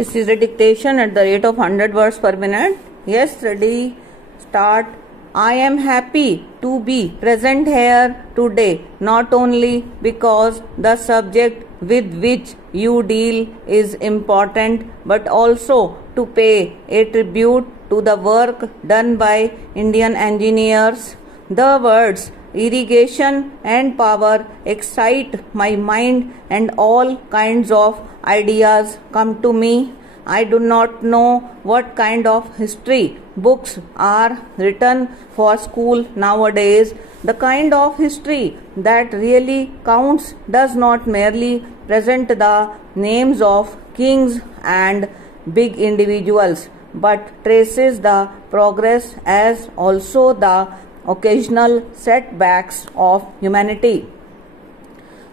This is a dictation at the rate of 100 words per minute. Yes, ready, start. I am happy to be present here today, not only because the subject with which you deal is important, but also to pay a tribute to the work done by Indian engineers. The words irrigation and power excite my mind, and all kinds of ideas come to me. I do not know what kind of history books are written for school nowadays. The kind of history that really counts does not merely present the names of kings and big individuals, but traces the progress as also the occasional setbacks of humanity.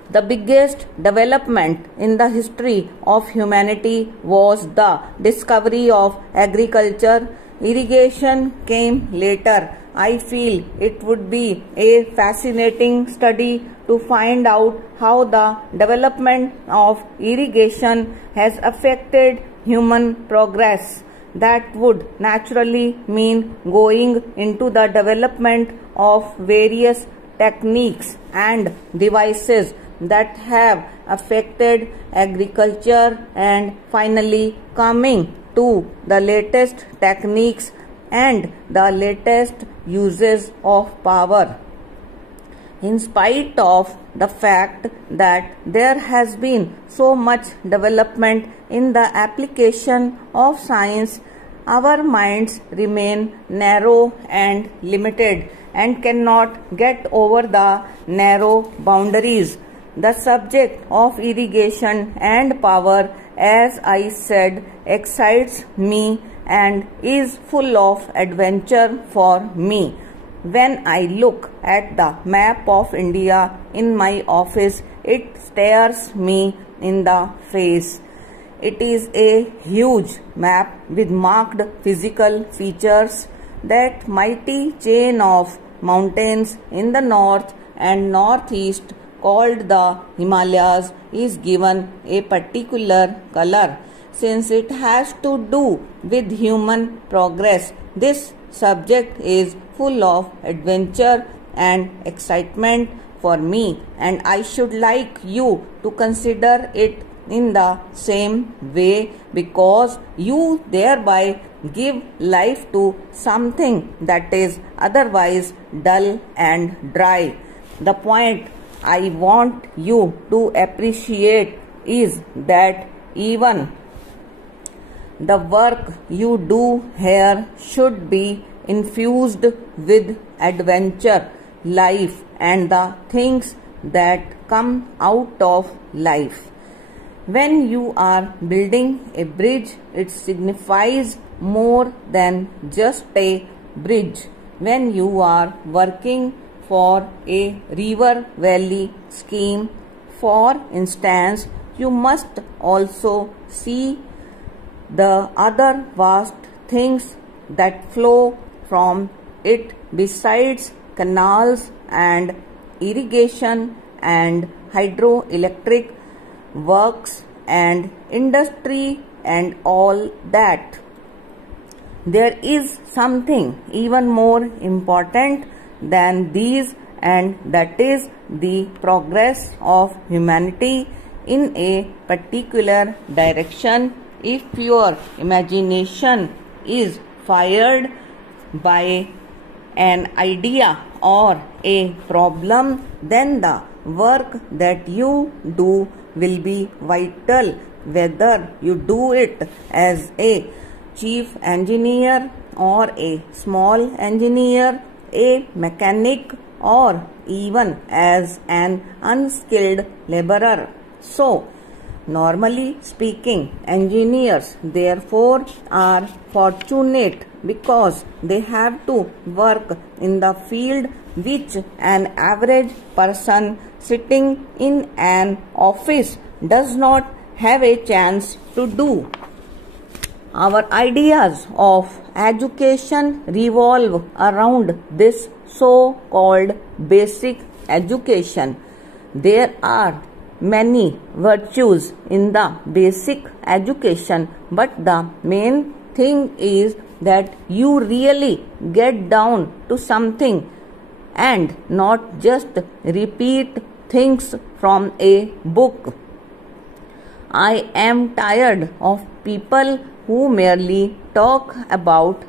The biggest development in the history of humanity was the discovery of agriculture. Irrigation came later. I feel it would be a fascinating study to find out how the development of irrigation has affected human progress. That would naturally mean going into the development of various techniques and devices that have affected agriculture, and finally coming to the latest techniques and the latest uses of power. In spite of the fact that there has been so much development in the application of science, our minds remain narrow and limited and cannot get over the narrow boundaries. The subject of irrigation and power, as I said, excites me and is full of adventure for me. When I look at the map of India in my office, it stares me in the face. It is a huge map with marked physical features. That mighty chain of mountains in the north and northeast, called the Himalayas, is given a particular color. Since it has to do with human progress, this subject is full of adventure and excitement for me, and I should like you to consider it in the same way, because you thereby give life to something that is otherwise dull and dry. The point I want you to appreciate is that even the work you do here should be infused with adventure, life, and the things that come out of life. When you are building a bridge, it signifies more than just a bridge. When you are working for a river valley scheme, for instance, you must also see the other vast things that flow from it besides canals and irrigation and hydroelectric works and industry and all that. There is something even more important than these, and that is the progress of humanity in a particular direction. If your imagination is fired by an idea or a problem, then the work that you do will be vital, whether you do it as a chief engineer or a small engineer, a mechanic, or even as an unskilled laborer. So, normally speaking, engineers therefore are fortunate because they have to work in the field which an average person sitting in an office does not have a chance to do. Our ideas of education revolve around this so-called basic education. There are many virtues in the basic education, but the main thing is that you really get down to something and not just repeat things from a book. I am tired of people who merely talk about